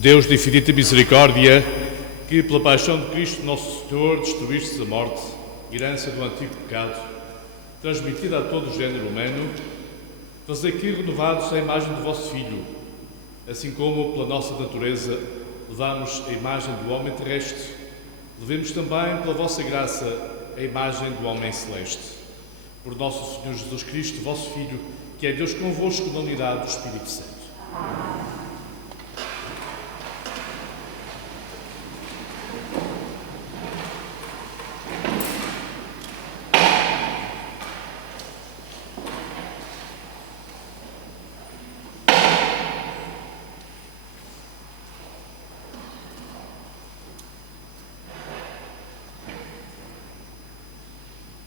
Deus de infinita misericórdia, que pela paixão de Cristo Nosso Senhor destruíste a morte, herança do antigo pecado, transmitida a todo o género humano, fazei que, renovados à imagem do vosso Filho, assim como pela nossa natureza levamos a imagem do homem terrestre, levemos também pela vossa graça a imagem do homem celeste. Por nosso Senhor Jesus Cristo, vosso Filho, que é Deus convosco na unidade do Espírito Santo.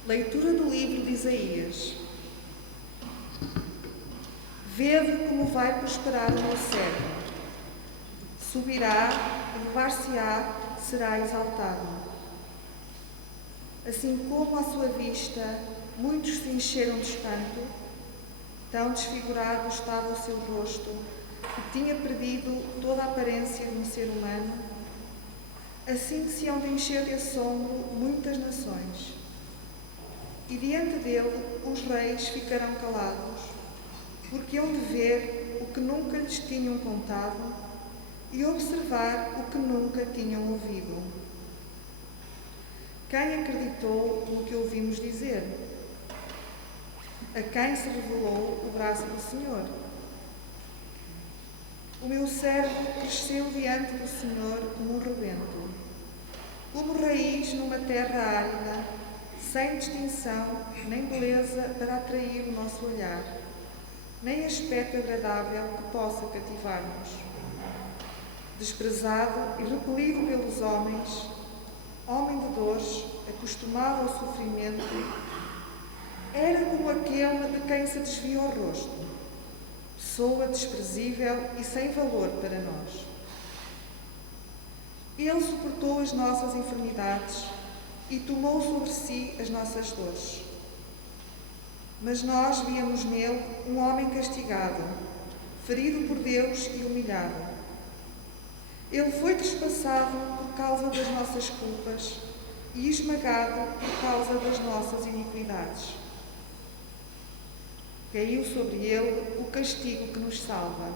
Leitura do livro de Isaías. Vede como vai prosperar o meu servo. Subirá, elevar-se-á, será exaltado. Assim como à sua vista muitos se encheram de espanto, tão desfigurado estava o seu rosto, que tinha perdido toda a aparência de um ser humano, assim se hão de encher de assombro muitas nações. E diante dele os reis ficarão calados, porque hão de ver o que nunca lhes tinham contado e observar o que nunca tinham ouvido. Quem acreditou no que ouvimos dizer? A quem se revelou o braço do Senhor? O meu servo cresceu diante do Senhor como um rebento, como raiz numa terra árida, sem distinção, nem beleza para atrair o nosso olhar, nem aspecto agradável que possa cativar-nos. Desprezado e repelido pelos homens, homem de dores, acostumado ao sofrimento, era como aquele de quem se desvia o rosto, pessoa desprezível e sem valor para nós. Ele suportou as nossas enfermidades e tomou sobre si as nossas dores. Mas nós víamos nele um homem castigado, ferido por Deus e humilhado. Ele foi trespassado por causa das nossas culpas e esmagado por causa das nossas iniquidades. Caiu sobre ele o castigo que nos salva.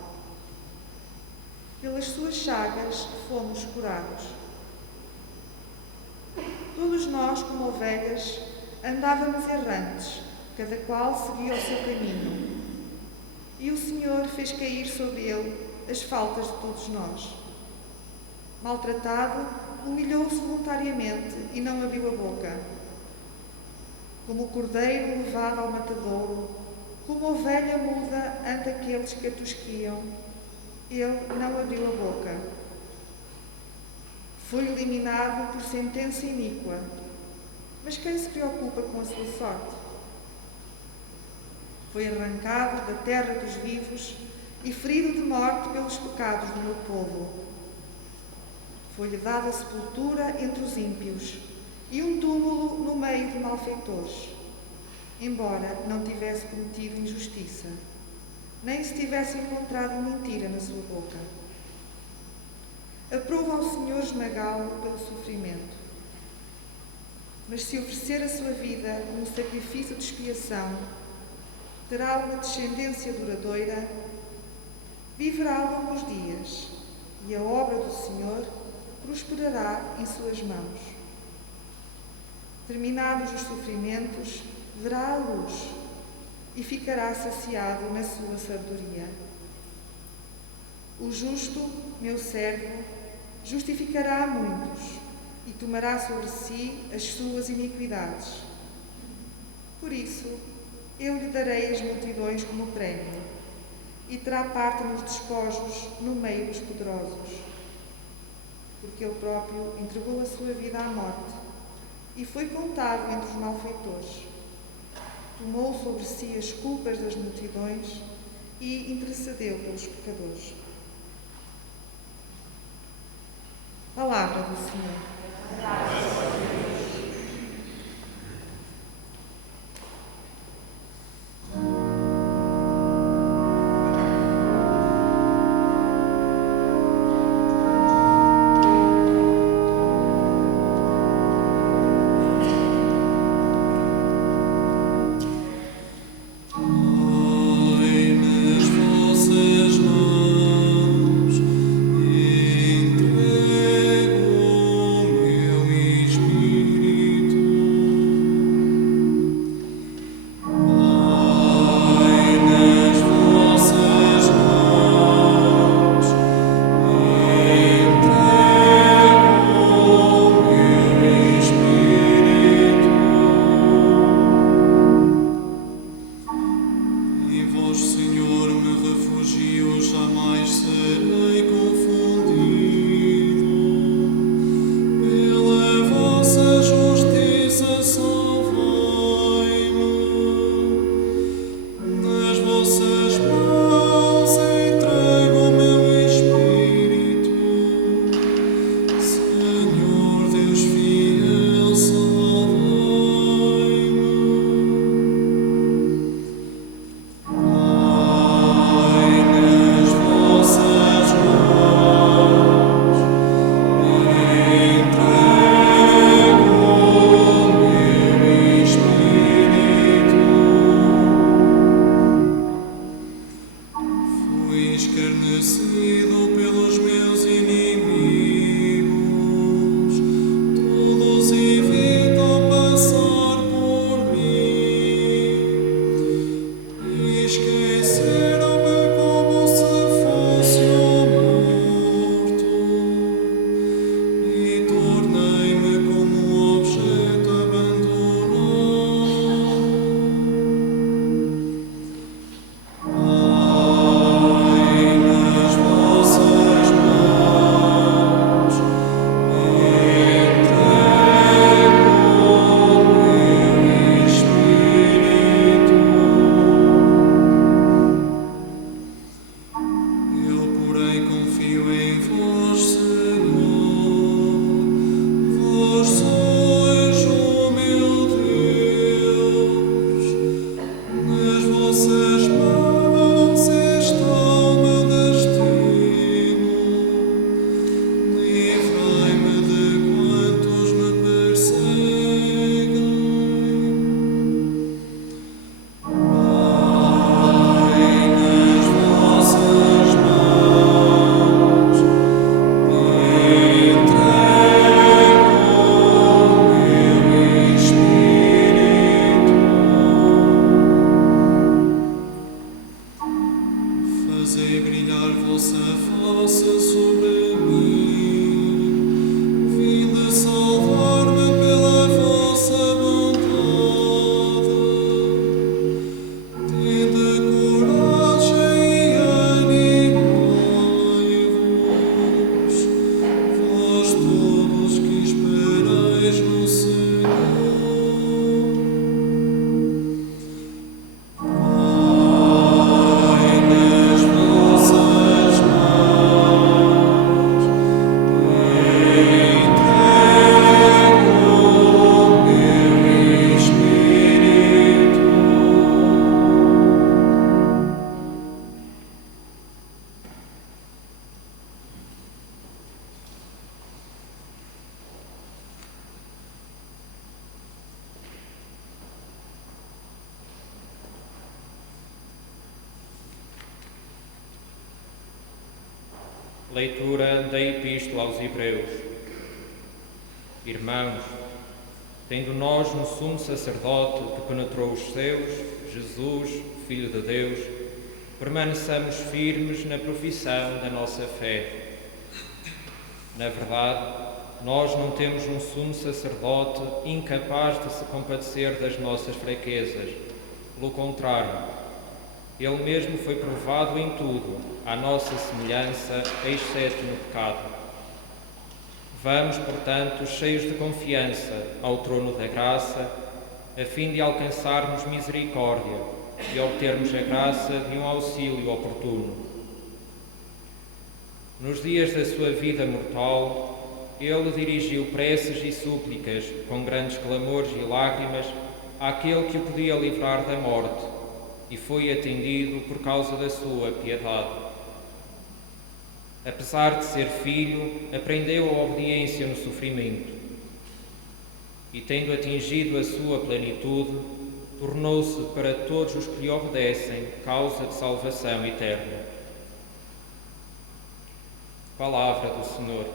Pelas suas chagas fomos curados. Todos nós, como ovelhas, andávamos errantes, cada qual seguia o seu caminho. E o Senhor fez cair sobre ele as faltas de todos nós. Maltratado, humilhou-se voluntariamente e não abriu a boca. Como o cordeiro levado ao matadouro, como ovelha muda ante aqueles que a tosquiam, ele não abriu a boca. Foi eliminado por sentença iníqua, mas quem se preocupa com a sua sorte? Foi arrancado da terra dos vivos e ferido de morte pelos pecados do meu povo. Foi-lhe dada sepultura entre os ímpios e um túmulo no meio de malfeitores, embora não tivesse cometido injustiça, nem se tivesse encontrado mentira na sua boca. Aprova ao Senhor esmagá-lo pelo sofrimento. Mas se oferecer a sua vida como sacrifício de expiação, terá uma descendência duradoura, viverá longos dias, e a obra do Senhor prosperará em suas mãos. Terminados os sofrimentos, verá a luz e ficará saciado na sua sabedoria. O justo, meu servo, justificará a muitos e tomará sobre si as suas iniquidades. Por isso, eu lhe darei as multidões como prémio e terá parte nos despojos no meio dos poderosos. Porque ele próprio entregou a sua vida à morte e foi contado entre os malfeitores. Tomou sobre si as culpas das multidões e intercedeu pelos pecadores. Palavra do Senhor. Leitura da Epístola aos Hebreus. Irmãos, tendo nós um sumo sacerdote que penetrou os céus, Jesus, Filho de Deus, permaneçamos firmes na profissão da nossa fé. Na verdade, nós não temos um sumo sacerdote incapaz de se compadecer das nossas fraquezas. Pelo contrário, ele mesmo foi provado em tudo, à nossa semelhança, exceto no pecado. Vamos, portanto, cheios de confiança ao trono da graça, a fim de alcançarmos misericórdia e obtermos a graça de um auxílio oportuno. Nos dias da sua vida mortal, ele dirigiu preces e súplicas, com grandes clamores e lágrimas, àquele que o podia livrar da morte, e foi atendido por causa da sua piedade. Apesar de ser filho, aprendeu a obediência no sofrimento, e tendo atingido a sua plenitude, tornou-se para todos os que lhe obedecem causa de salvação eterna. Palavra do Senhor.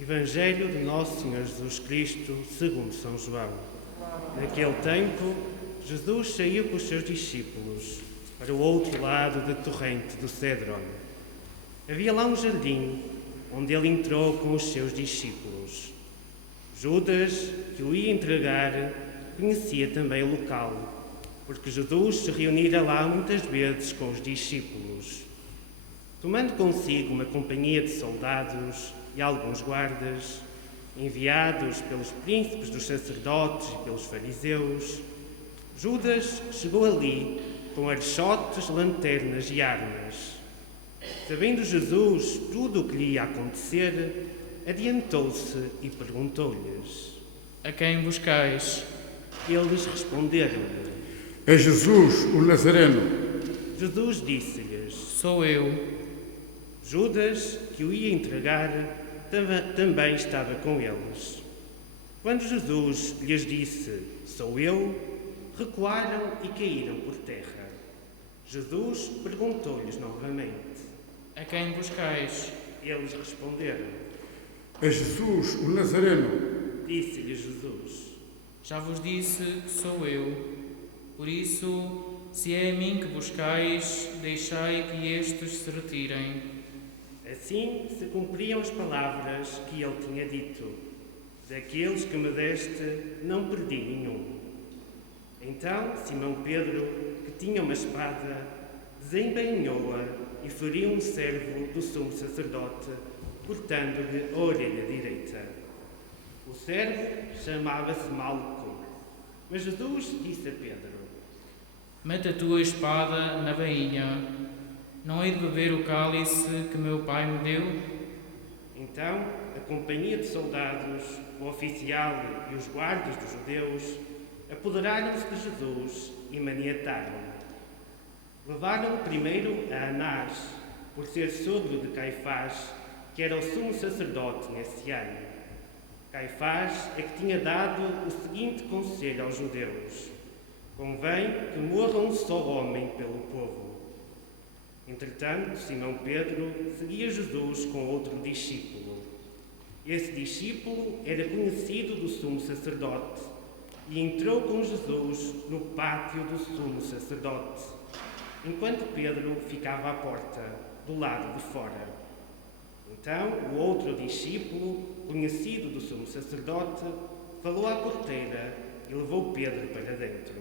Evangelho de Nosso Senhor Jesus Cristo, segundo São João. Naquele tempo, Jesus saiu com os seus discípulos para o outro lado da torrente do Cédron. Havia lá um jardim, onde ele entrou com os seus discípulos. Judas, que o ia entregar, conhecia também o local, porque Jesus se reunira lá muitas vezes com os discípulos. Tomando consigo uma companhia de soldados e alguns guardas, enviados pelos príncipes dos sacerdotes e pelos fariseus, Judas chegou ali com archotes, lanternas e armas. Sabendo Jesus tudo o que lhe ia acontecer, adiantou-se e perguntou-lhes: A quem buscais? Eles responderam-lhe: É Jesus, o Nazareno. Jesus disse-lhes: Sou eu. Judas, que o ia entregar, também estava com eles. Quando Jesus lhes disse: Sou eu, recuaram e caíram por terra. Jesus perguntou-lhes novamente: A quem buscais? Eles responderam: É Jesus, o Nazareno. Disse-lhes Jesus: Já vos disse que sou eu. Por isso, se é a mim que buscais, deixai que estes se retirem. Assim se cumpriam as palavras que ele tinha dito: Daqueles que me deste, não perdi nenhum. Então Simão Pedro, que tinha uma espada, desembainhou-a e feriu um servo do sumo sacerdote, cortando-lhe a orelha direita. O servo chamava-se Malco. Mas Jesus disse a Pedro: Mete a tua espada na bainha. Não hei de beber o cálice que meu pai me deu? Então a companhia de soldados, o oficial e os guardas dos judeus apoderaram-se de Jesus e maniataram-no. Levaram-no primeiro a Anás, por ser sogro de Caifás, que era o sumo sacerdote nesse ano. Caifás é que tinha dado o seguinte conselho aos judeus: convém que morra um só homem pelo povo. Entretanto, Simão Pedro seguia Jesus com outro discípulo. Esse discípulo era conhecido do sumo sacerdote e entrou com Jesus no pátio do sumo sacerdote, enquanto Pedro ficava à porta, do lado de fora. Então, o outro discípulo, conhecido do sumo sacerdote, falou à porteira e levou Pedro para dentro.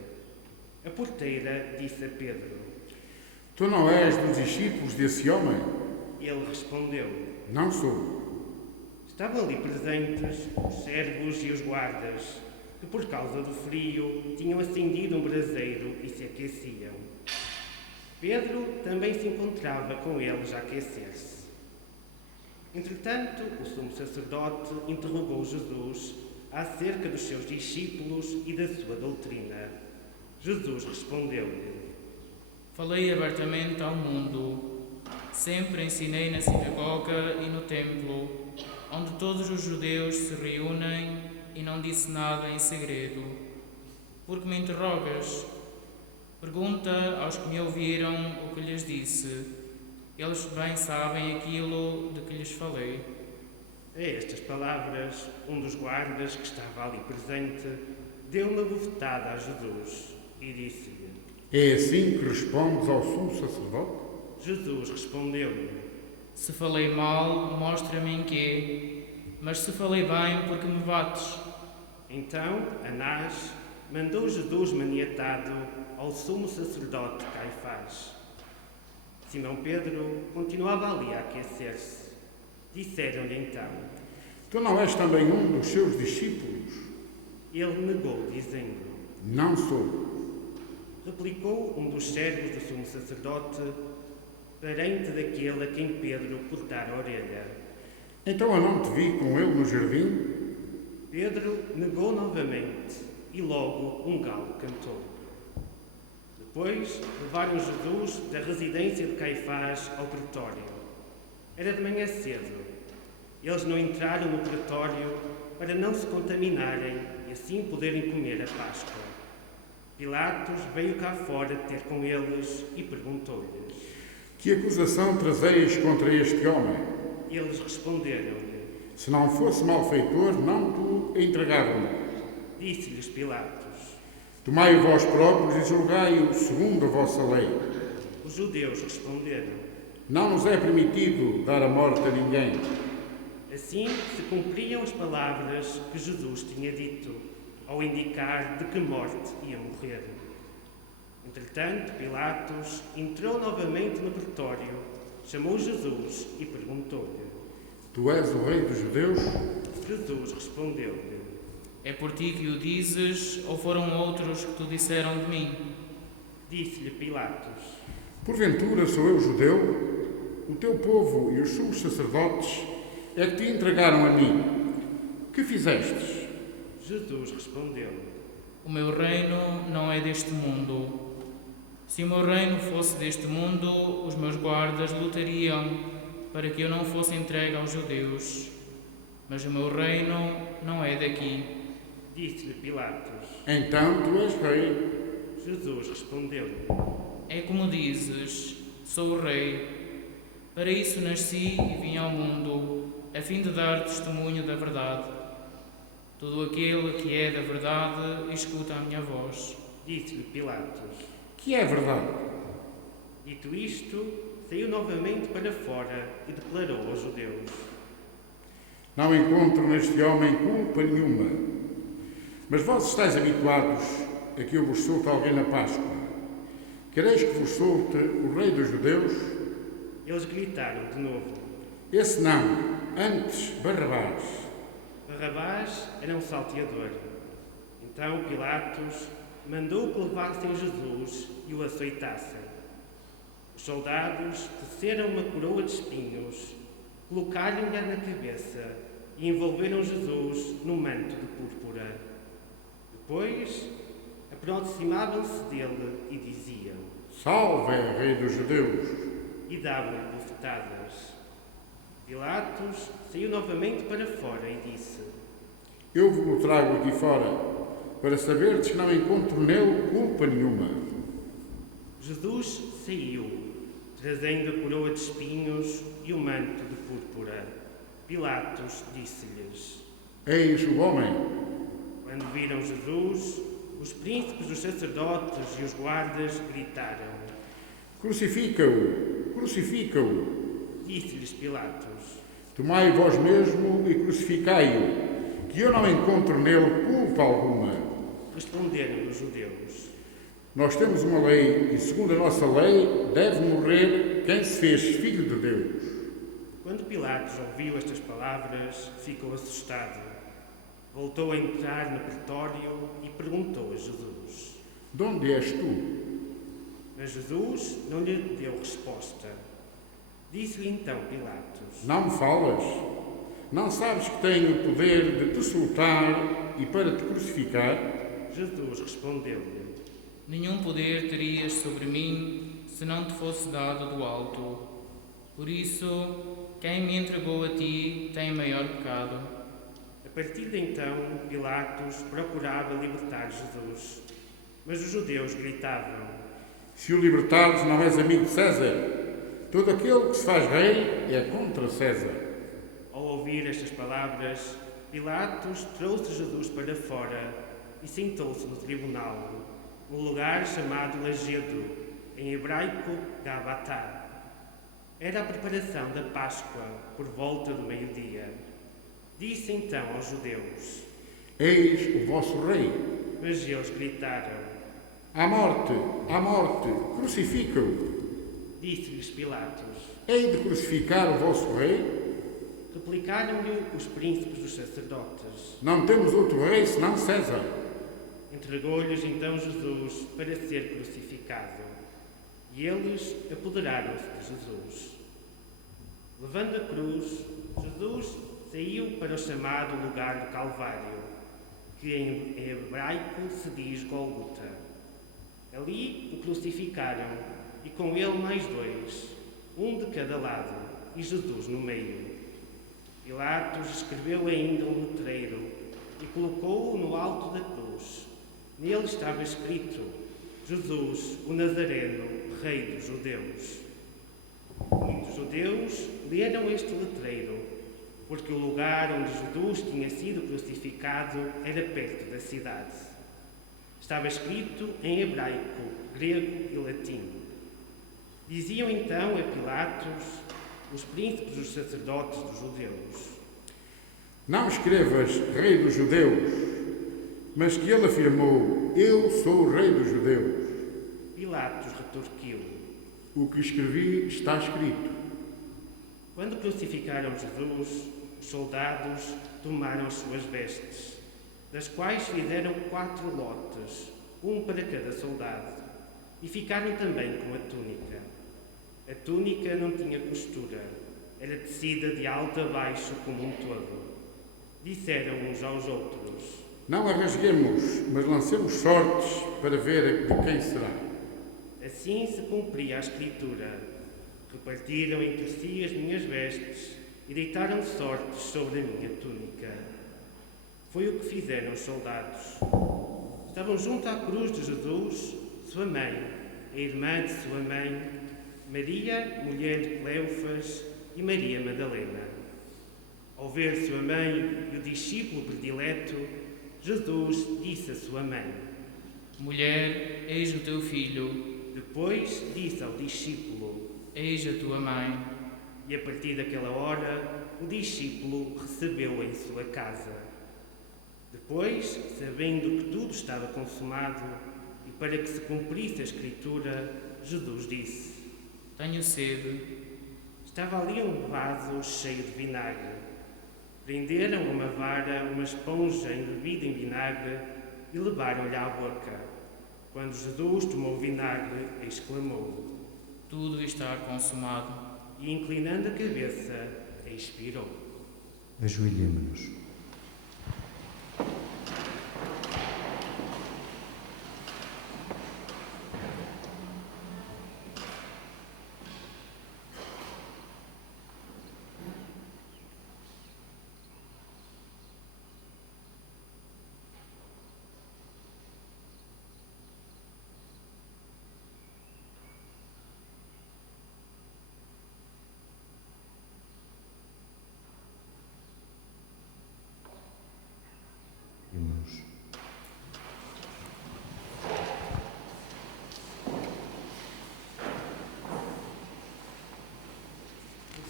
A porteira disse a Pedro: Tu não és dos discípulos desse homem? Ele respondeu: Não sou. Estavam ali presentes os servos e os guardas, que por causa do frio tinham acendido um braseiro e se aqueciam. Pedro também se encontrava com eles a aquecer-se. Entretanto, o sumo sacerdote interrogou Jesus acerca dos seus discípulos e da sua doutrina. Jesus respondeu-lhe: Falei abertamente ao mundo. Sempre ensinei na sinagoga e no templo, onde todos os judeus se reúnem, e não disse nada em segredo. Por que me interrogas? Pergunta aos que me ouviram o que lhes disse. Eles bem sabem aquilo de que lhes falei. A estas palavras, um dos guardas que estava ali presente deu uma bofetada a Jesus e disse-lhe: É assim que respondes ao sumo sacerdote? Jesus respondeu-lhe: Se falei mal, mostra-me em quê. Mas se falei bem, por que me bates? Então, Anás mandou Jesus maniatado ao sumo sacerdote Caifás. Simão Pedro continuava ali a aquecer-se. Disseram-lhe então: Tu não és também um dos seus discípulos? Ele negou, dizendo: Não sou. Replicou um dos servos do sumo sacerdote, parente daquele a quem Pedro cortara a orelha. Então eu não te vi com ele no jardim? Pedro negou novamente e logo um galo cantou. Depois levaram Jesus da residência de Caifás ao pretório. Era de manhã cedo. Eles não entraram no pretório para não se contaminarem e assim poderem comer a Páscoa. Pilatos veio cá fora ter com eles e perguntou-lhes: Que acusação trazeis contra este homem? Eles responderam-lhe: Se não fosse malfeitor, não te entregavam. Disse-lhes Pilatos: Tomai-o vós próprios e julgai-o segundo a vossa lei. Os judeus responderam: Não nos é permitido dar a morte a ninguém. Assim se cumpriam as palavras que Jesus tinha dito, ao indicar de que morte ia morrer. Entretanto, Pilatos entrou novamente no pretório, chamou Jesus e perguntou-lhe: Tu és o rei dos judeus? Jesus respondeu-lhe: É por ti que o dizes, ou foram outros que tu disseram de mim? Disse-lhe Pilatos: Porventura sou eu judeu? O teu povo e os sumos sacerdotes é que te entregaram a mim. Que fizestes? Jesus respondeu: O meu reino não é deste mundo. Se o meu reino fosse deste mundo, os meus guardas lutariam para que eu não fosse entregue aos judeus. Mas o meu reino não é daqui. Disse-lhe Pilatos: Então tu és rei. Jesus respondeu-lhe: É como dizes, sou o rei. Para isso nasci e vim ao mundo, a fim de dar testemunho da verdade. Todo aquele que é da verdade escuta a minha voz. Disse-lhe Pilatos: Que é verdade? Dito isto, saiu novamente para fora e declarou aos judeus: Não encontro neste homem culpa nenhuma. Mas vós estáis habituados a que eu vos solte alguém na Páscoa. Quereis que vos solte o rei dos judeus? Eles gritaram de novo: Esse não, antes Barrabás. Barrabás era um salteador. Então Pilatos mandou que levassem Jesus e o açoitassem. Os soldados teceram uma coroa de espinhos, colocaram-lhe na cabeça e envolveram Jesus no manto de púrpura. Depois, aproximavam-se dele e diziam: Salve, Rei dos Judeus! E davam-lhe bofetadas. Pilatos saiu novamente para fora e disse: Eu vos trago aqui fora, para saberdes que não encontro nele culpa nenhuma. Jesus saiu, trazendo a coroa de espinhos e o manto de púrpura. Pilatos disse-lhes: Eis o homem. Quando viram Jesus, os príncipes dos sacerdotes e os guardas gritaram: Crucifica-o! Crucifica-o! Disse-lhes Pilatos: Tomai vós mesmo e crucificai-o, que eu não encontro nele culpa alguma. Responderam os judeus: Nós temos uma lei e, segundo a nossa lei, deve morrer quem se fez filho de Deus. Quando Pilatos ouviu estas palavras, ficou assustado. Voltou a entrar no pretório e perguntou a Jesus: De onde és tu? Mas Jesus não lhe deu resposta. Disse-lhe então Pilatos: Não me falas? Não sabes que tenho o poder de te soltar e para te crucificar? Jesus respondeu-lhe: Nenhum poder terias sobre mim se não te fosse dado do alto. Por isso, quem me entregou a ti tem maior pecado. A partir de então, Pilatos procurava libertar Jesus. Mas os judeus gritavam: Se o libertares, não és amigo de César. Todo aquele que se faz rei é contra César. Ao ouvir estas palavras, Pilatos trouxe Jesus para fora e sentou-se no tribunal, no lugar chamado Lajedo, em hebraico Gabatá. Era a preparação da Páscoa, por volta do meio-dia. Disse então aos judeus: Eis o vosso rei. Mas eles gritaram: À morte, crucifica-o. Disse-lhes Pilatos. Hei de crucificar o vosso rei? Replicaram-lhe os príncipes dos sacerdotes. Não temos outro rei senão César. Entregou-lhes então Jesus para ser crucificado. E eles apoderaram-se de Jesus. Levando a cruz, Jesus saiu para o chamado lugar do Calvário, que em hebraico se diz Gólgota. Ali o crucificaram, e com ele mais dois, um de cada lado, e Jesus no meio. Pilatos escreveu ainda um letreiro e colocou-o no alto da cruz. Nele estava escrito: Jesus, o Nazareno, Rei dos Judeus. Muitos judeus leram este letreiro, porque o lugar onde Jesus tinha sido crucificado era perto da cidade. Estava escrito em hebraico, grego e latim. Diziam então a Pilatos os príncipes dos sacerdotes dos judeus: Não escrevas Rei dos Judeus, mas que ele afirmou: Eu sou o Rei dos Judeus. Pilatos retorquiu: O que escrevi está escrito. Quando crucificaram Jesus, os soldados tomaram as suas vestes, das quais fizeram 4 lotes, um para cada soldado, e ficaram também com a túnica. A túnica não tinha costura, era tecida de alto a baixo como um todo. Disseram uns aos outros: Não a rasguemos, mas lancemos sortes para ver de quem será. Assim se cumpria a Escritura. Repartiram entre si as minhas vestes e deitaram sortes sobre a minha túnica. Foi o que fizeram os soldados. Estavam junto à cruz de Jesus sua mãe, a irmã de sua mãe, Maria, mulher de Cleofas, e Maria Madalena. Ao ver sua mãe e o discípulo predileto, Jesus disse à sua mãe: Mulher, eis o teu filho. Depois disse ao discípulo: Eis a tua mãe. E a partir daquela hora, o discípulo recebeu-a em sua casa. Depois, sabendo que tudo estava consumado, e para que se cumprisse a Escritura, Jesus disse: Tenho sede. Estava ali um vaso cheio de vinagre. Prenderam a uma vara uma esponja embebida em vinagre e levaram-lhe à boca. Quando Jesus tomou o vinagre, exclamou: Tudo está consumado. E inclinando a cabeça, expirou. Ajoelhemo-nos.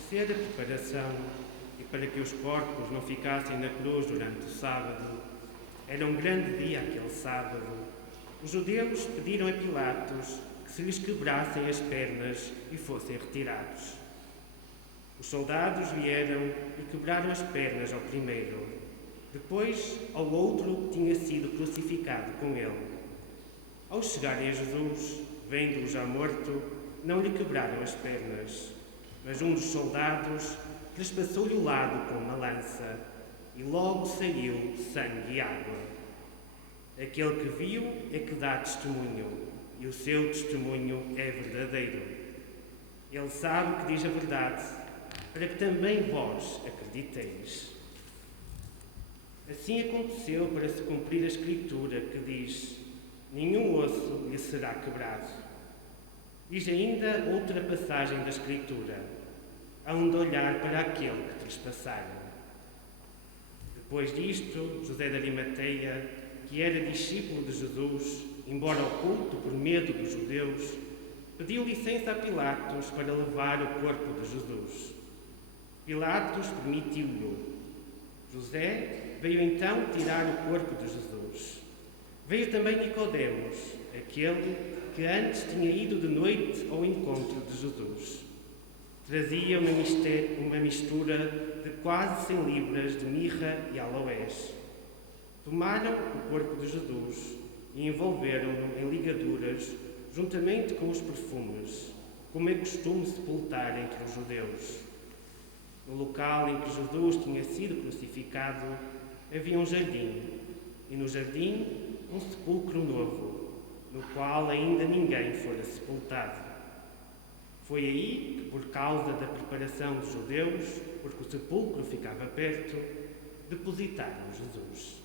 Ser a preparação e para que os corpos não ficassem na cruz durante o sábado, era um grande dia aquele sábado. Os judeus pediram a Pilatos que se lhes quebrassem as pernas e fossem retirados. Os soldados vieram e quebraram as pernas ao primeiro. Depois, ao outro que tinha sido crucificado com ele. Ao chegarem a Jesus, vendo-o já morto, não lhe quebraram as pernas. Mas um dos soldados trespassou-lhe o lado com uma lança, e logo saiu sangue e água. Aquele que viu é que dá testemunho, e o seu testemunho é verdadeiro. Ele sabe que diz a verdade, para que também vós acrediteis. Assim aconteceu para se cumprir a Escritura que diz: nenhum osso lhe será quebrado. Diz ainda outra passagem da Escritura: hão de olhar para aquele que trespassaram. Depois disto, José de Arimateia, que era discípulo de Jesus, embora oculto por medo dos judeus, pediu licença a Pilatos para levar o corpo de Jesus. Pilatos permitiu-lhe. José veio então tirar o corpo de Jesus. Veio também Nicodemos, aquele que antes tinha ido de noite ao encontro de Jesus. Trazia uma mistura de quase 100 libras de mirra e aloés. Tomaram o corpo de Jesus e envolveram-no em ligaduras juntamente com os perfumes, como é costume sepultar entre os judeus. No local em que Jesus tinha sido crucificado havia um jardim, e no jardim um sepulcro novo, no qual ainda ninguém fora sepultado. Foi aí que, por causa da preparação dos judeus, porque o sepulcro ficava perto, depositaram Jesus.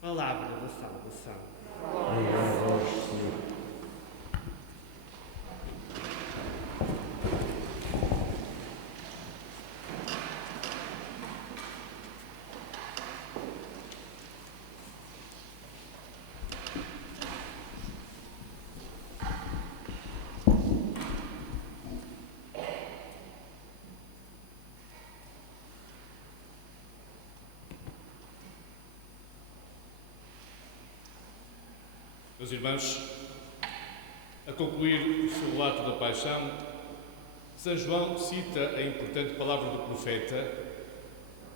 Palavra da salvação. Glória a vós, Senhor. Meus irmãos, a concluir o seu relato da paixão, São João cita a importante palavra do profeta,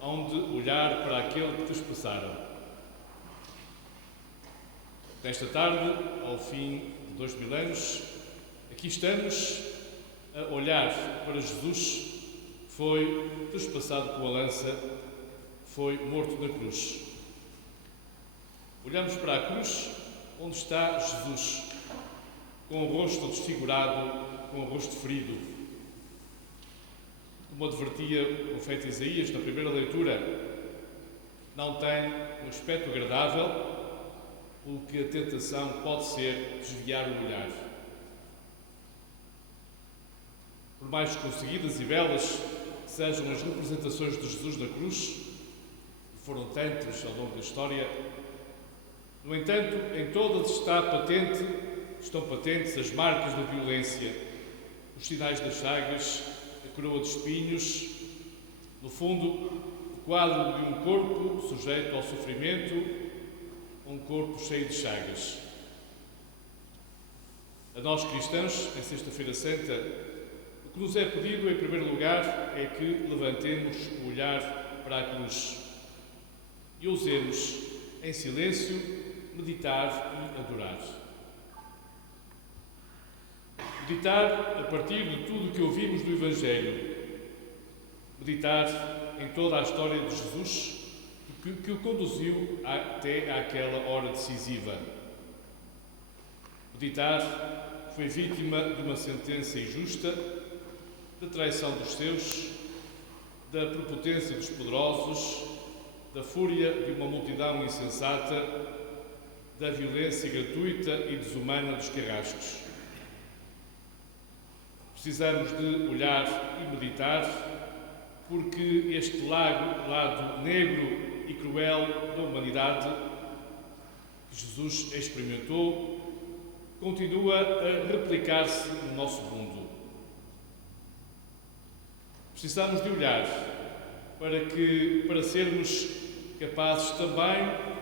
onde olhar para aquele que trespassaram. Nesta tarde, ao fim de 2000 anos, aqui estamos a olhar para Jesus, que foi trespassado com a lança, foi morto na cruz. Olhamos para a cruz, onde está Jesus, com o rosto desfigurado, com o rosto ferido. Como advertia o profeta Isaías na primeira leitura, não tem um aspecto agradável, o que a tentação pode ser desviar o olhar. Por mais conseguidas e belas que sejam as representações de Jesus na cruz, que foram tantas ao longo da história, no entanto, em todas estão patentes as marcas da violência, os sinais das chagas, a coroa de espinhos, no fundo, o quadro de um corpo sujeito ao sofrimento, um corpo cheio de chagas. A nós cristãos, em Sexta-feira Santa, o que nos é pedido, em primeiro lugar, é que levantemos o olhar para a cruz e ousemos, em silêncio, meditar e adorar. Meditar a partir de tudo o que ouvimos do Evangelho, meditar em toda a história de Jesus que o conduziu até àquela hora decisiva. Meditar que foi vítima de uma sentença injusta, da traição dos seus, da prepotência dos poderosos, da fúria de uma multidão insensata, da violência gratuita e desumana dos carrascos. Precisamos de olhar e meditar, porque este lado negro e cruel da humanidade que Jesus experimentou continua a replicar-se no nosso mundo. Precisamos de olhar para sermos capazes também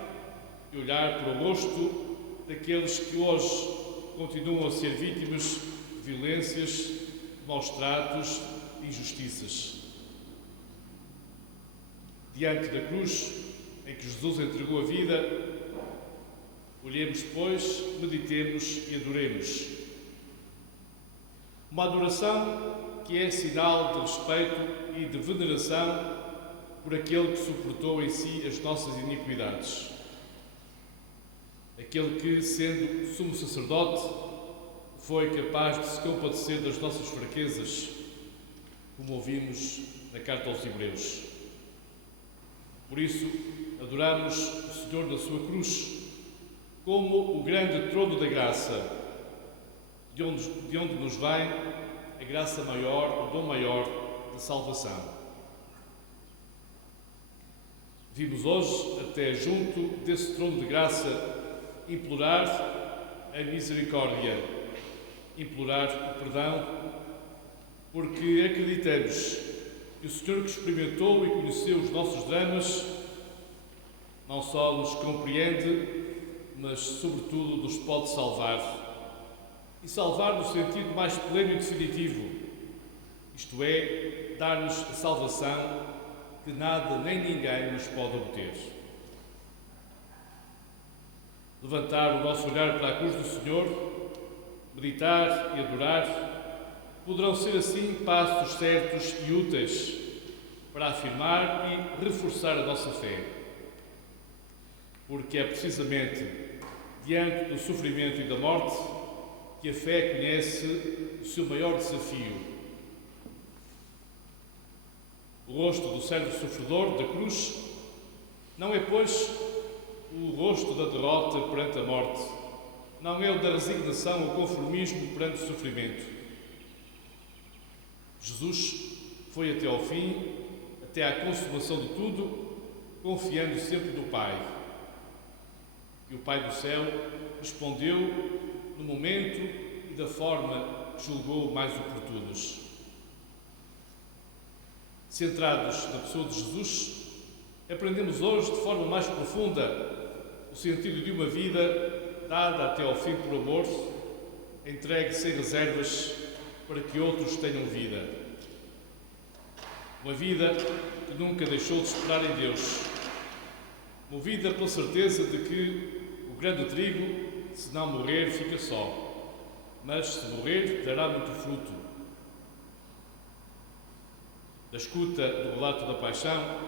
de olhar para o rosto daqueles que hoje continuam a ser vítimas de violências, de maus-tratos, de injustiças. Diante da cruz em que Jesus entregou a vida, olhemos, pois, meditemos e adoremos. Uma adoração que é sinal de respeito e de veneração por aquele que suportou em si as nossas iniquidades. Aquele que, sendo sumo sacerdote, foi capaz de se compadecer das nossas fraquezas, como ouvimos na carta aos Hebreus. Por isso, adoramos o Senhor da sua cruz como o grande trono da graça, de onde nos vem a graça maior, o dom maior da salvação. Vimos hoje, até junto desse trono de graça, implorar a misericórdia, implorar o perdão, porque acreditamos que o Senhor que experimentou e conheceu os nossos dramas não só nos compreende, mas sobretudo nos pode salvar. E salvar no sentido mais pleno e definitivo, isto é, dar-nos a salvação que nada nem ninguém nos pode obter. Levantar o nosso olhar para a cruz do Senhor, meditar e adorar, poderão ser assim passos certos e úteis para afirmar e reforçar a nossa fé. Porque é precisamente diante do sofrimento e da morte que a fé conhece o seu maior desafio. O rosto do servo sofredor da cruz não é, pois, o rosto da derrota perante a morte, não é o da resignação ou conformismo perante o sofrimento. Jesus foi até ao fim, até à consumação de tudo, confiando sempre no Pai. E o Pai do céu respondeu no momento e da forma que julgou mais oportunos. Centrados na pessoa de Jesus, aprendemos hoje de forma mais profunda o sentido de uma vida dada até ao fim por amor, entregue sem reservas para que outros tenham vida. Uma vida que nunca deixou de esperar em Deus, movida pela certeza de que o grande trigo, se não morrer, fica só, mas se morrer, dará muito fruto. Da escuta do relato da paixão,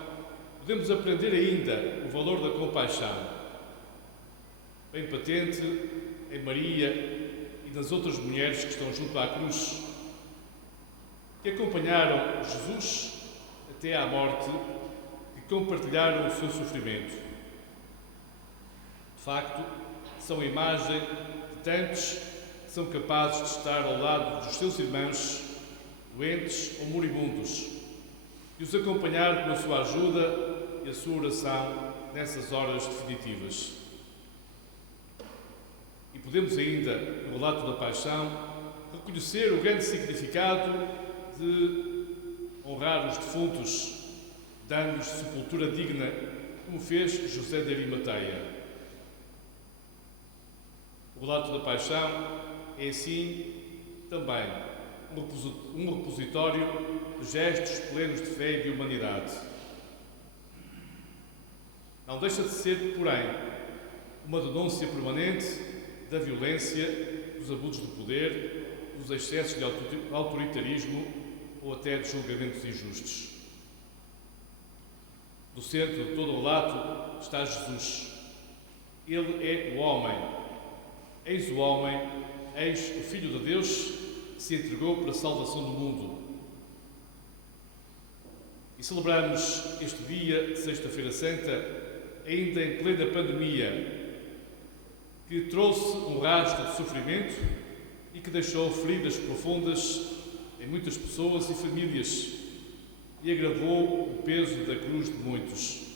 podemos aprender ainda o valor da compaixão, bem patente em Maria e nas outras mulheres que estão junto à cruz, que acompanharam Jesus até à morte, que compartilharam o seu sofrimento. De facto, são a imagem de tantos que são capazes de estar ao lado dos seus irmãos, doentes ou moribundos, e os acompanhar com a sua ajuda e a sua oração nessas horas definitivas. E podemos ainda, no relato da paixão, reconhecer o grande significado de honrar os defuntos, dando-lhes sepultura digna, como fez José de Arimateia. O relato da paixão é, assim, também um repositório de gestos plenos de fé e de humanidade. Não deixa de ser, porém, uma denúncia permanente da violência, dos abusos de poder, dos excessos de autoritarismo ou até de julgamentos injustos. No centro de todo o relato está Jesus. Ele é o homem. Eis o homem, eis o Filho de Deus que se entregou para a salvação do mundo. E celebramos este dia de Sexta-feira Santa, ainda em plena pandemia, que trouxe um rastro de sofrimento e que deixou feridas profundas em muitas pessoas e famílias e agravou o peso da cruz de muitos.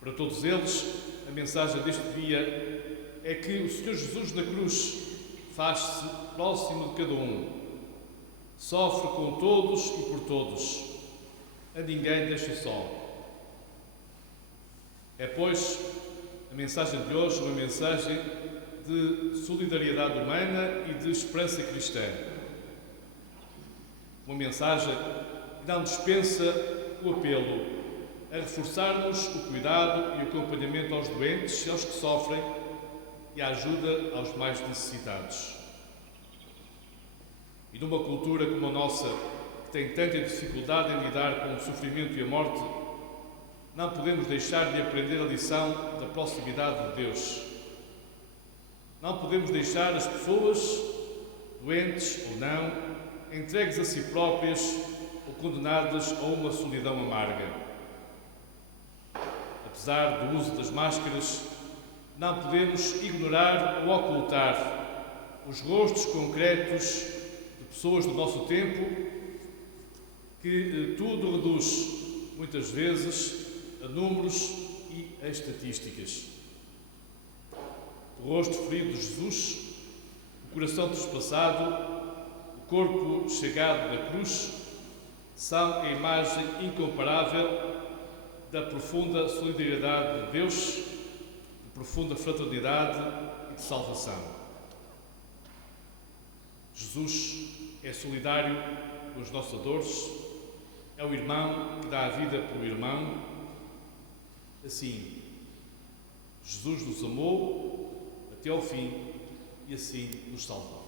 Para todos eles, a mensagem deste dia é que o Senhor Jesus na cruz faz-se próximo de cada um, sofre com todos e por todos, a ninguém deixa só. É, pois, a mensagem de hoje uma mensagem de solidariedade humana e de esperança cristã. Uma mensagem que não dispensa o apelo a reforçarmos o cuidado e o acompanhamento aos doentes e aos que sofrem e a ajuda aos mais necessitados. E numa cultura como a nossa, que tem tanta dificuldade em lidar com o sofrimento e a morte, não podemos deixar de aprender a lição da proximidade de Deus. Não podemos deixar as pessoas, doentes ou não, entregues a si próprias ou condenadas a uma solidão amarga. Apesar do uso das máscaras, não podemos ignorar ou ocultar os rostos concretos de pessoas do nosso tempo que tudo reduz, muitas vezes, a números e a estatísticas. O rosto ferido de Jesus, o coração trespassado, o corpo chegado na cruz, são a imagem incomparável da profunda solidariedade de Deus, de profunda fraternidade e de salvação. Jesus é solidário com as nossas dores, é o irmão que dá a vida pelo irmão. Assim, Jesus nos amou até ao fim e assim nos salvou.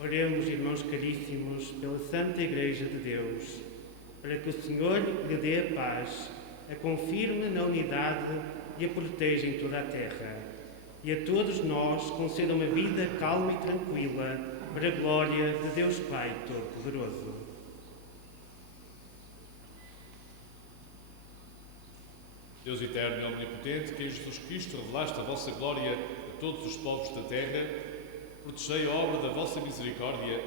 Oremos, irmãos caríssimos, pela Santa Igreja de Deus, para que o Senhor lhe dê a paz, a confirme na unidade e a proteja em toda a terra. E a todos nós conceda uma vida calma e tranquila, para a glória de Deus Pai Todo-Poderoso. Deus eterno e omnipotente, que em Jesus Cristo revelaste a vossa glória a todos os povos da terra, protegei a obra da vossa misericórdia,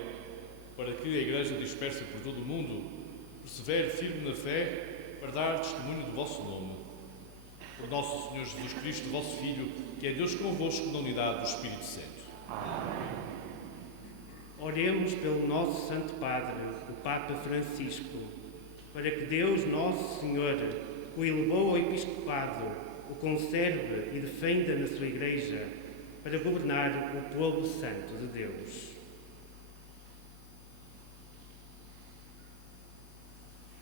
para que a Igreja dispersa por todo o mundo persevere firme na fé, para dar testemunho do vosso nome. Por nosso Senhor Jesus Cristo, vosso Filho, que é Deus convosco na unidade do Espírito Santo. Amém. Oremos pelo nosso Santo Padre, o Papa Francisco, para que Deus, nosso Senhor, o elevou ao episcopado, o conserve e defenda na sua Igreja, para governar o povo santo de Deus.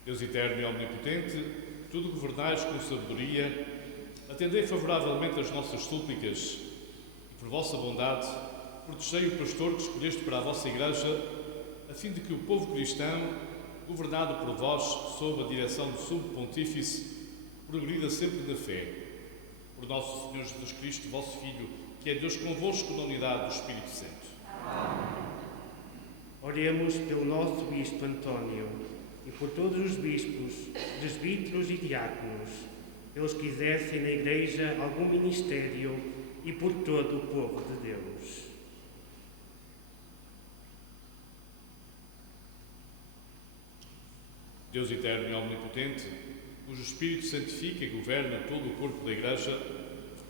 Deus eterno e omnipotente, tudo governais com sabedoria, atendei favoravelmente as nossas súplicas e, por vossa bondade, protegei o pastor que escolheste para a vossa Igreja, a fim de que o povo cristão, governado por vós, sob a direção do Sumo Pontífice, progrida sempre na fé. Por nosso Senhor Jesus Cristo, vosso Filho, que é Deus convosco na unidade do Espírito Santo. Amém. Oremos pelo nosso Bispo António e por todos os bispos, presbíteros e diáconos, pelos que exercem na Igreja algum ministério e por todo o povo de Deus. Deus eterno e omnipotente, cujo Espírito santifica e governa todo o corpo da Igreja,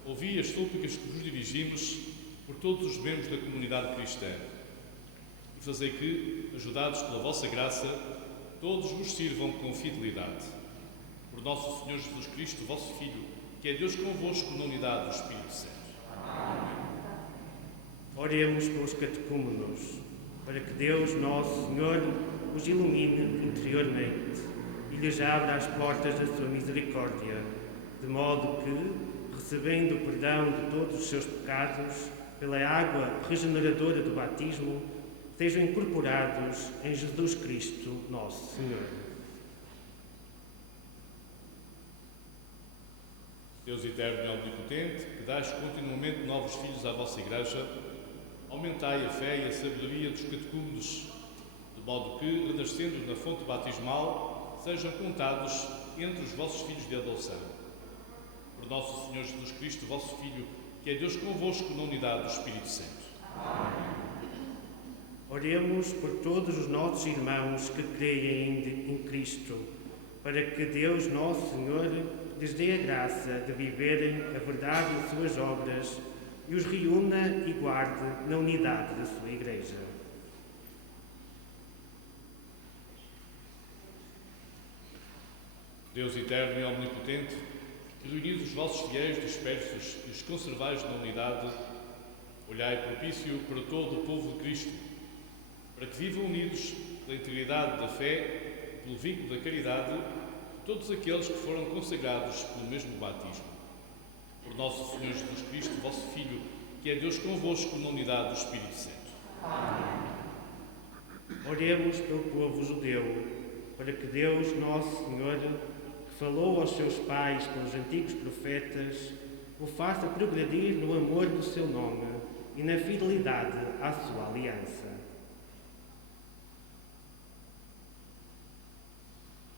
ouvi as súplicas que vos dirigimos por todos os membros da comunidade cristã e fazei que, ajudados pela vossa graça, todos vos sirvam com fidelidade. Por nosso Senhor Jesus Cristo, vosso Filho, que é Deus convosco na unidade do Espírito Santo. Oremos pelos catecúmenos, para que Deus, nosso Senhor, os ilumine interiormente e lhes abra as portas da sua misericórdia, de modo que, recebendo o perdão de todos os seus pecados, pela água regeneradora do batismo, sejam incorporados em Jesus Cristo, nosso Senhor. Deus eterno e omnipotente, que dais continuamente novos filhos à vossa Igreja, aumentai a fé e a sabedoria dos catecúmenos, de modo que, renascendo na fonte batismal, sejam contados entre os vossos filhos de adoção. Por nosso Senhor Jesus Cristo, vosso Filho, que é Deus convosco na unidade do Espírito Santo. Oremos por todos os nossos irmãos que creem em Cristo, para que Deus, nosso Senhor, lhes dê a graça de viverem a verdade em suas obras e os reúna e guarde na unidade da sua Igreja. Deus eterno e omnipotente, reunidos os vossos fiéis dispersos e os conservais na unidade, olhai propício para todo o povo de Cristo, para que vivam unidos pela integridade da fé e pelo vínculo da caridade todos aqueles que foram consagrados pelo mesmo batismo. Por nosso Senhor Jesus Cristo, vosso Filho, que é Deus convosco na unidade do Espírito Santo. Oremos pelo povo judeu, para que Deus, nosso Senhor, que falou aos seus pais pelos antigos profetas, o faça progredir no amor do seu nome e na fidelidade à sua aliança.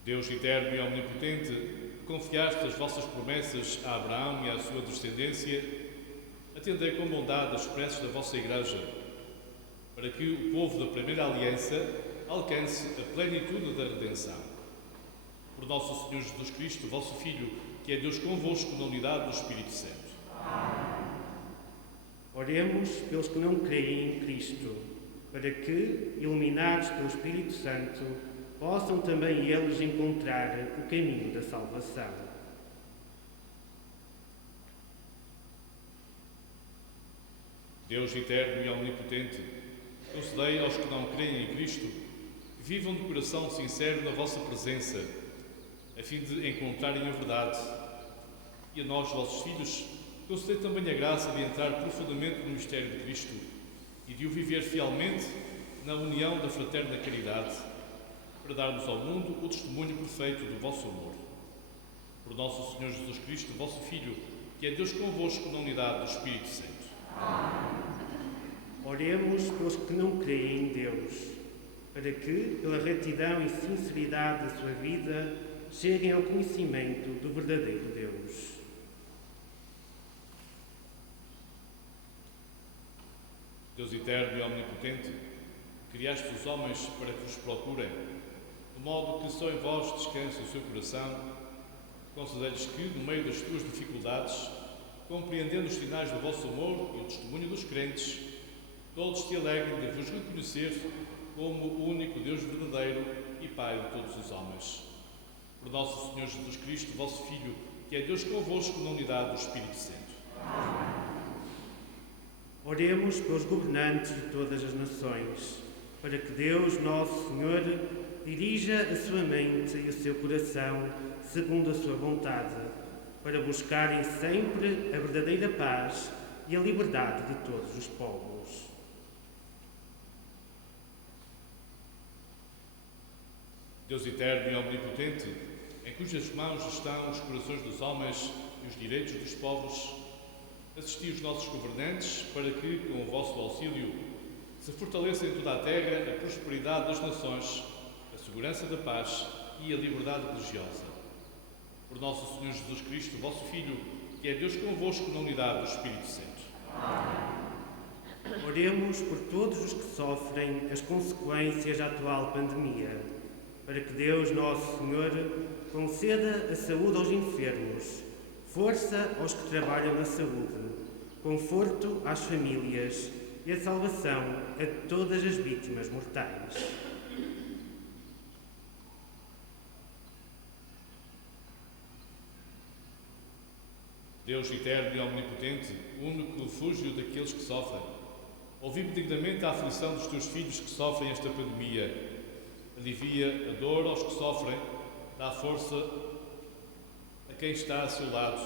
Deus eterno e omnipotente, confiaste as vossas promessas a Abraão e à sua descendência, atendei com bondade as preces da vossa Igreja, para que o povo da primeira aliança alcance a plenitude da redenção. Por nosso Senhor Jesus Cristo, vosso Filho, que é Deus convosco na unidade do Espírito Santo. Oremos pelos que não creem em Cristo, para que, iluminados pelo Espírito Santo, possam também eles encontrar o caminho da salvação. Deus eterno e omnipotente, concedei aos que não creem em Cristo que vivam de coração sincero na vossa presença, a fim de encontrarem a verdade. E a nós, vossos filhos, concedei também a graça de entrar profundamente no mistério de Cristo e de o viver fielmente na união da fraterna caridade, para darmos ao mundo o testemunho perfeito do vosso amor. Por nosso Senhor Jesus Cristo, vosso Filho, que é Deus convosco na unidade do Espírito Santo. Oremos pelos que não creem em Deus, para que, pela retidão e sinceridade da sua vida, cheguem ao conhecimento do verdadeiro Deus. Deus eterno e omnipotente, criaste os homens para que vos procurem, de modo que só em vós descanse o seu coração. Concedei-lhes que, no meio das suas dificuldades, compreendendo os sinais do vosso amor e o testemunho dos crentes, todos se alegrem de vos reconhecer como o único Deus verdadeiro e Pai de todos os homens. Por nosso Senhor Jesus Cristo, vosso Filho, que é Deus convosco na unidade do Espírito Santo. Oremos pelos governantes de todas as nações, para que Deus, nosso Senhor, dirija a sua mente e o seu coração segundo a sua vontade, para buscarem sempre a verdadeira paz e a liberdade de todos os povos. Deus eterno e omnipotente, em cujas mãos estão os corações dos homens e os direitos dos povos, assisti os nossos governantes para que, com o vosso auxílio, se fortaleça em toda a terra a prosperidade das nações, a segurança da paz e a liberdade religiosa. Por nosso Senhor Jesus Cristo, vosso Filho, que é Deus convosco na unidade do Espírito Santo. Oremos por todos os que sofrem as consequências da atual pandemia, para que Deus, nosso Senhor, conceda a saúde aos enfermos, força aos que trabalham na saúde, conforto às famílias e a salvação a todas as vítimas mortais. Deus eterno e omnipotente, único refúgio daqueles que sofrem, ouvi benignamente a aflição dos teus filhos que sofrem esta pandemia. Alivia a dor aos que sofrem, dá força a quem está a seu lado.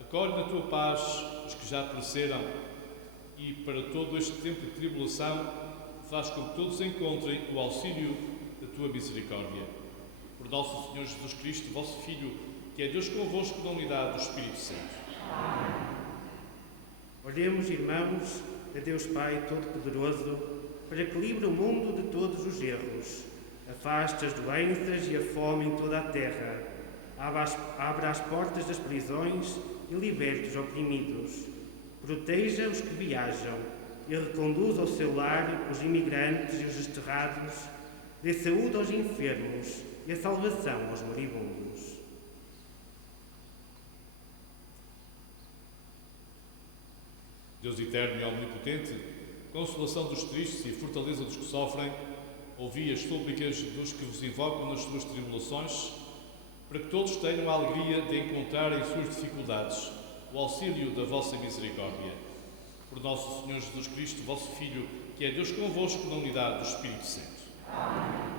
Acolhe na tua paz os que já pereceram e, para todo este tempo de tribulação, faz com que todos encontrem o auxílio da tua misericórdia. Por nosso Senhor Jesus Cristo, vosso Filho, que é Deus convosco na unidade do Espírito Santo. Oremos, irmãos, a Deus Pai Todo-Poderoso, para que livre o mundo de todos os erros, afaste as doenças e a fome em toda a terra, abra as portas das prisões e liberte os oprimidos, proteja os que viajam e reconduza ao seu lar os imigrantes e os desterrados, dê saúde aos enfermos e a salvação aos moribundos. Deus eterno e omnipotente, consolação dos tristes e fortaleza dos que sofrem, ouvi as súplicas dos que vos invocam nas suas tribulações, para que todos tenham a alegria de encontrar em suas dificuldades o auxílio da vossa misericórdia. Por nosso Senhor Jesus Cristo, vosso Filho, que é Deus convosco na unidade do Espírito Santo. Amém.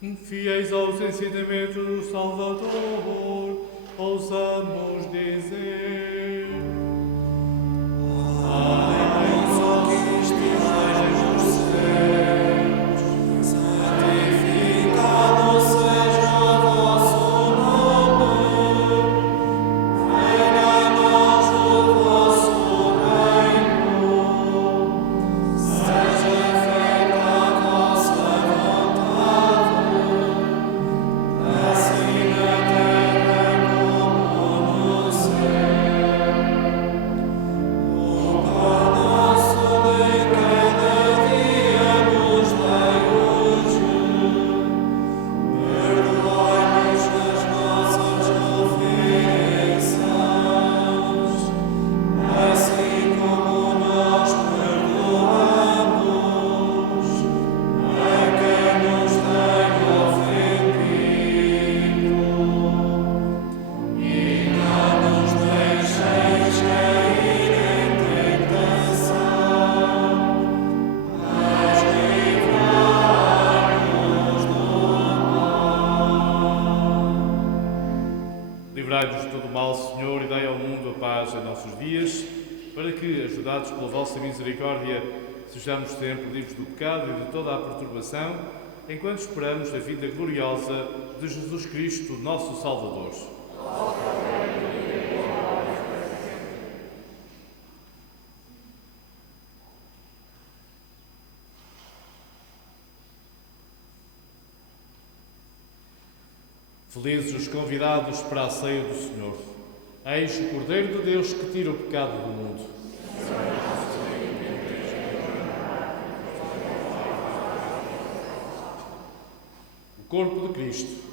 Fiéis aos ensinamentos do Salvador, ousamos dizer: livrai-nos de todo o mal, Senhor, e dai ao mundo a paz em nossos dias, para que, ajudados pela vossa misericórdia, sejamos sempre livres do pecado e de toda a perturbação, enquanto esperamos a vinda gloriosa de Jesus Cristo, nosso Salvador. Felizes os convidados para a ceia do Senhor. Eis o Cordeiro de Deus que tira o pecado do mundo. O corpo de Cristo.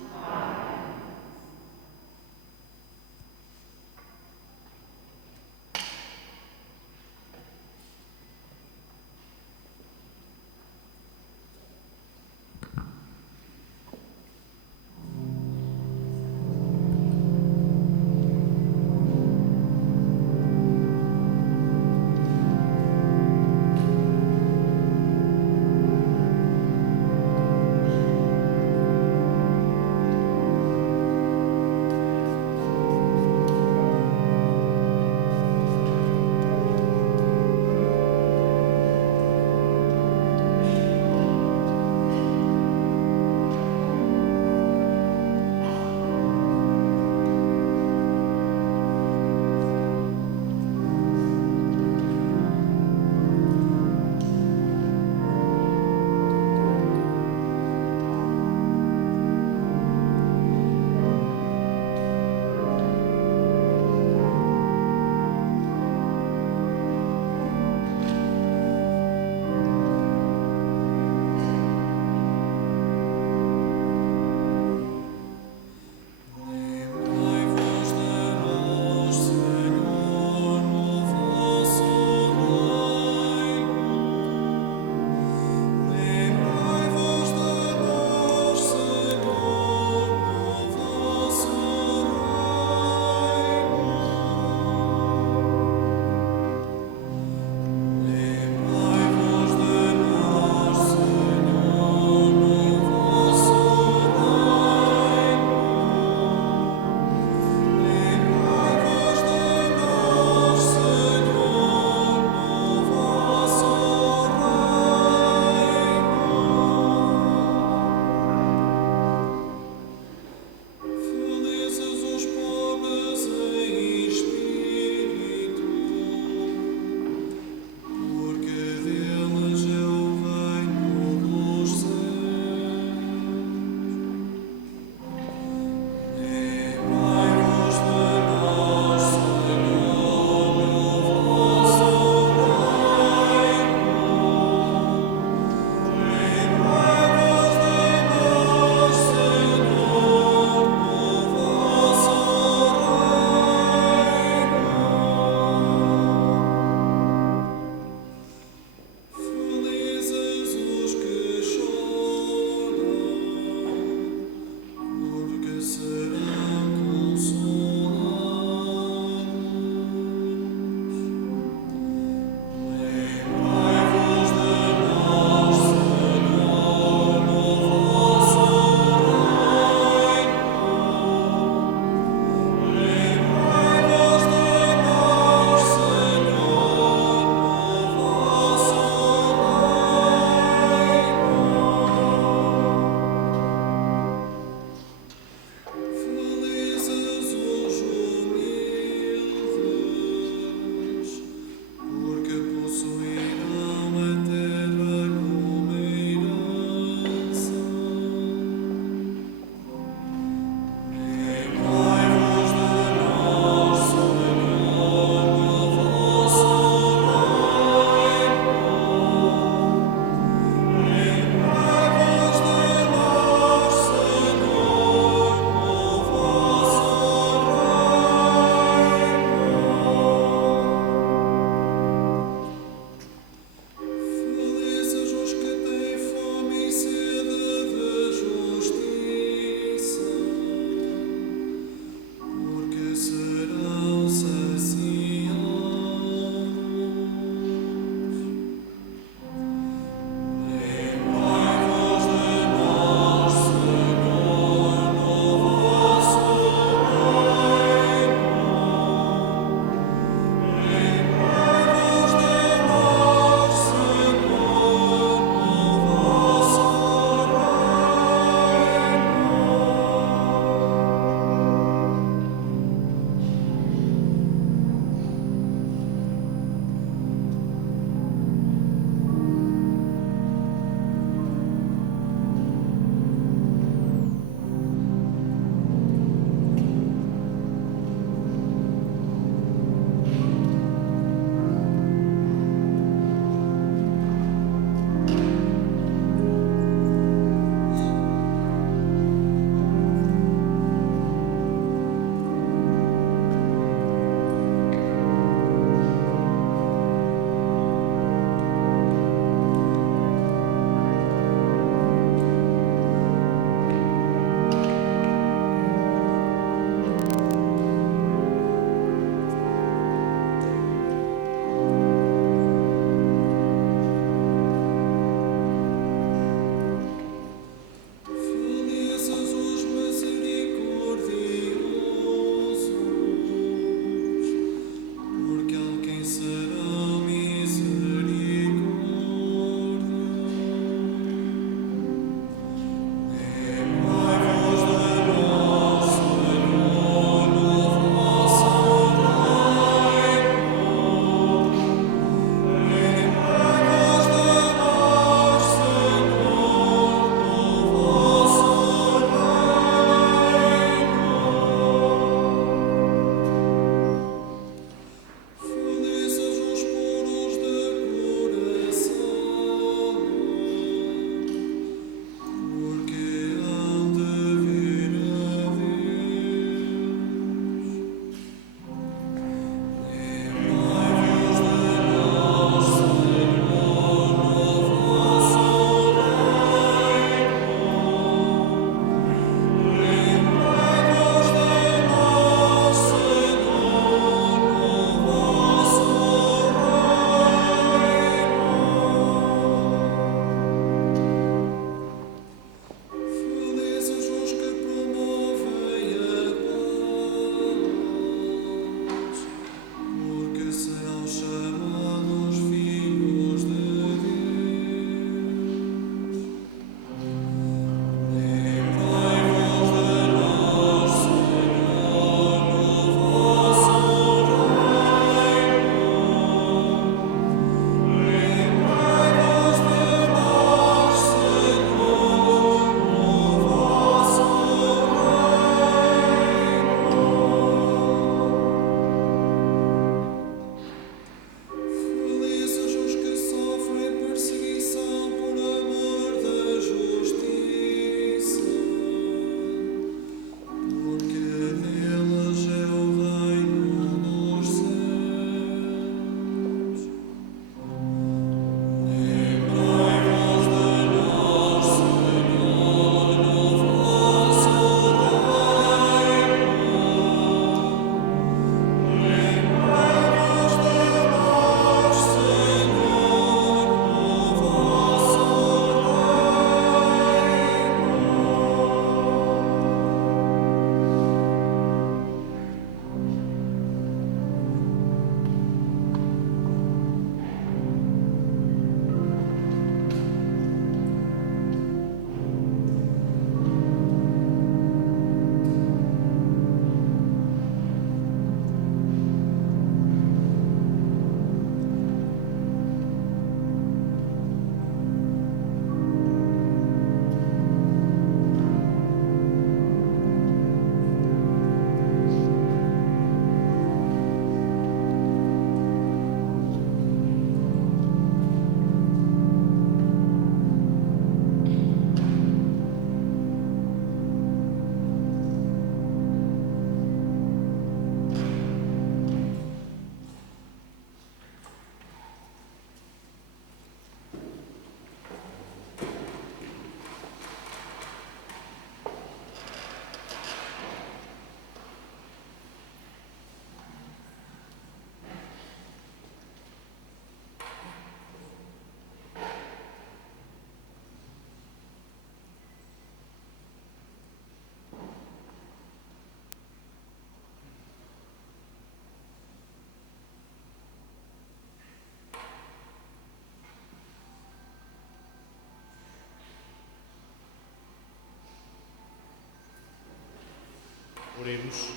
Oremos.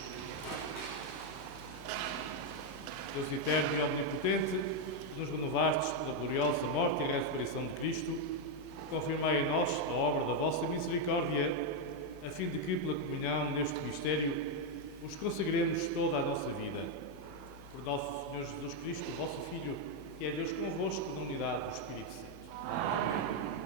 Deus eterno e omnipotente, nos renovastes pela gloriosa morte e ressurreição de Cristo, confirmai em nós a obra da vossa misericórdia, a fim de que, pela comunhão neste mistério, os consagremos toda a nossa vida. Por nosso Senhor Jesus Cristo, vosso Filho, que é Deus convosco, na unidade do Espírito Santo. Amém.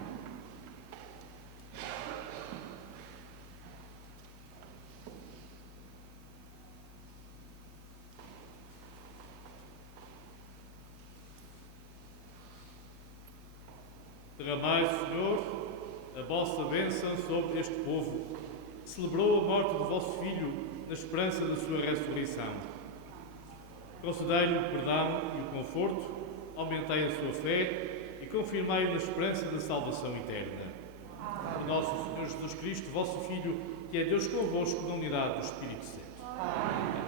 Derramai, Senhor, a vossa bênção sobre este povo, que celebrou a morte do vosso Filho na esperança da sua ressurreição. Concedei-lhe o perdão e o conforto, aumentai a sua fé e confirmai-o na esperança da salvação eterna. Por nosso Senhor Jesus Cristo, vosso Filho, que é Deus convosco, na unidade do Espírito Santo. Amém.